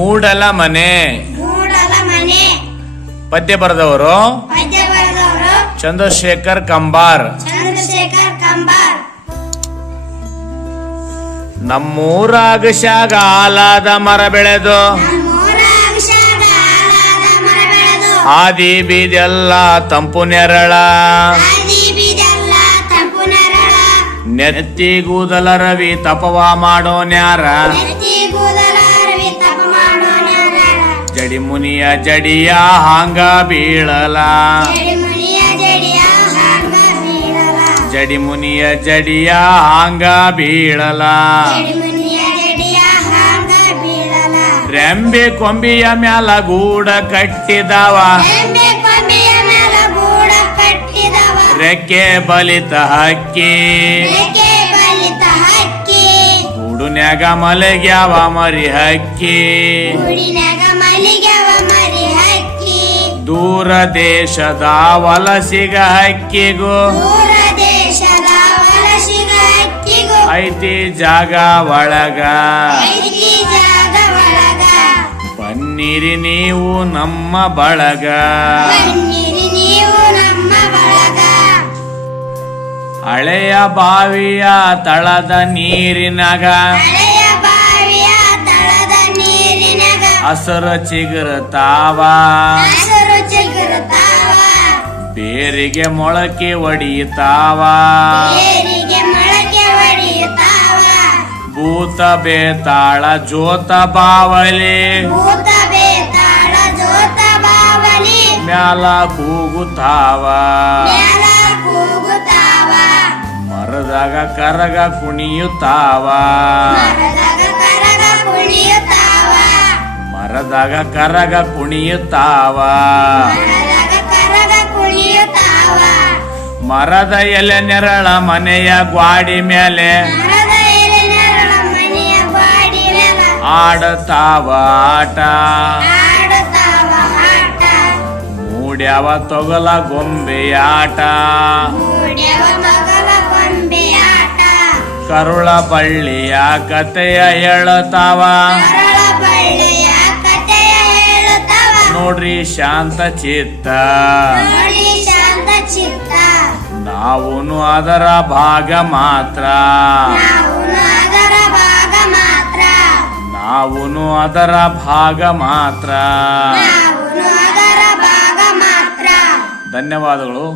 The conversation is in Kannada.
ಮೂಡಲ ಮನೆ ಮೂಡಲ ಮನೆ. ಪದ್ಯ ಬರೆದವರು ಪದ್ಯ ಬರೆದವರು ಚಂದ್ರಶೇಖರ್ ಕಂಬಾರ್. ಚಂದ್ರಶೇಖರ್ ಕಂಬಾರ್. ನಮ್ಮೂರಾಗ ಶಾಗ ಆಲಾದ ಮರ ಬೆಳೆದು ನಮ್ಮೂರ ಅಕ್ಷರ ಆಲಾದ ಮರ ಬೆಳೆದು ಹಾದಿ ಬೀದೆಲ್ಲ ತಂಪು ನೆರಳ ಹಾದಿ ಬೀದೆಲ್ಲ ತಂಪು ನೆರಳ ನೆತ್ತಿ ಕೂದಲ ರವಿ ತಪವ ಮಾಡೋನ್ಯಾರ ನೆತ್ತಿ ಕೂದಲ ಅರವಿ ತಪ ಮಾಡೋನ್ಯಾರ ಜಡಿ ಮುನಿಯ ಜಡಿಯ ಹಾಂಗ ಬೀಳಲ ಜಡಿಮುನಿಯ ಜಡಿಯ ಹಾಂಗ ಬೀಳಲ ಜಡಿ ಮುನಿಯ ಜಡಿಯ ಹಾಂಗ ಬೀಳಲ ಜಡಿಮುನಿಯ ಜಡಿಯ ಹಾಂಗ ಬೀಳಲ ರೆಂಬೆ ಕೊಂಬಿಯ ಮ್ಯಾಲ ಗೂಡ ಕಟ್ಟಿದವ ರೆಂಬೆ ಕೊಂಬೆಯ ಮೇಲ ಗೂಡ ಕಟ್ಟಿದವ ರೆಕ್ಕೆ ಬಲಿತ ಹಕ್ಕಿ ರೆಕ್ಕೆ ಬಲಿತ ಹಕ್ಕಿ ಗೂಡುನ್ಯಾಗ ಮಲಗ್ಯಾವ ಮರಿ ಹಕ್ಕಿ ಗುಡಿನಾಗ ಮಲಿಗೆವ ಮರಿ ಹಕ್ಕಿ ದೂರ ದೇಶದ ವಲಸಿಗ ಹಕ್ಕಿಗೂ ದೂರ ದೇಶದ ವಲಸಿಗ ಹಕ್ಕಿಗೂ ಐತಿ ಜಾಗ ಒಳಗ ಐತಿ ಜಾಗ ಒಳಗ ಬನ್ನಿರಿ ನೀವು ನಮ್ಮ ಬಳಗ ಬನ್ನಿರಿ ನೀವು ನಮ್ಮ ಬಳಗ ಹಳೆಯ ಬಾವಿಯ ತಳದ ನೀರಿನಾಗ ಹಳೆಯ ಬಾವಿಯ ತಳದ ನೀರಿನಾಗ ಹಸರು ಚಿಗುರುತ್ತಾವ ಹಸಿರು ಚಿಗುರುತ್ತಾವ ಬೇರಿಗೆ ಮೊಳಕೆ ಒಡಿತಾವ ಏರಿಗೆ ಮೊಳಕೆ ಹೊಡೆಯುತ್ತಾವ ಭೂತ ಬೇತಾಳ ಜೋತ ಬಾವಲಿ ಭೂತ ಬೇತಾಳ ಜೋತ ಬಾವಲಿ ಮ್ಯಾಲ ಕೂಗುತ್ತಾವ ಮ್ಯಾಲ ಕೂಗುತ್ತಾವ ಮರದಾಗ ಕರಗ ಕುಣಿಯುತ್ತಾವ ಮರದಾಗ ಕರಗ ಕುಣಿಯುತ್ತಾವ ಮರದಾಗ ಕರಗ ಕುಣಿಯುತ್ತಾವ ಮರದಾಗ ಕರಗ ಕುಣಿಯುತ್ತಾವ ಮರದ ಎಲೆ ನೆರಳ ಮನೆಯ ಗ್ವಾಡಿ ಮೇಲೆ ಮರದ ಎಲೆ ನೆರಳ ಮನೆಯ ಬಾಡಿ ಮೇಲೆ ಆಡತಾವ ಆಟ ಆಡುತ್ತಾವ ಆಟ ಮೂಡ್ಯಾವ ತೊಗಲ ಗೊಂಬೆಯಾಟ ಮೂಡ್ಯವ ಮಗಲ ಗೊಂಬೆ ಆಟ ಕರುಳ ಬಳ್ಳಿಯ ಕತೆಯ ಹೇಳುತ್ತಾವ ಕರಳ ಬಳ್ಳಿಯ ಕಥೆಯ ಹೇಳುತ್ತವ ನೋಡ್ರಿ ಶಾಂತ ಚಿತ್ತ ನೋಡಿ ಶಾಂತ ಚಿತ್ತ ನಾವುನು ಅದರ ಭಾಗ ಮಾತ್ರ ನಾವು ಅದರ ಭಾಗ ಮಾತ್ರ ನಾವುನು ಅದರ ಭಾಗ ಮಾತ್ರ ನಾವು ಅದರ ಭಾಗ ಮಾತ್ರ. ಧನ್ಯವಾದಗಳು.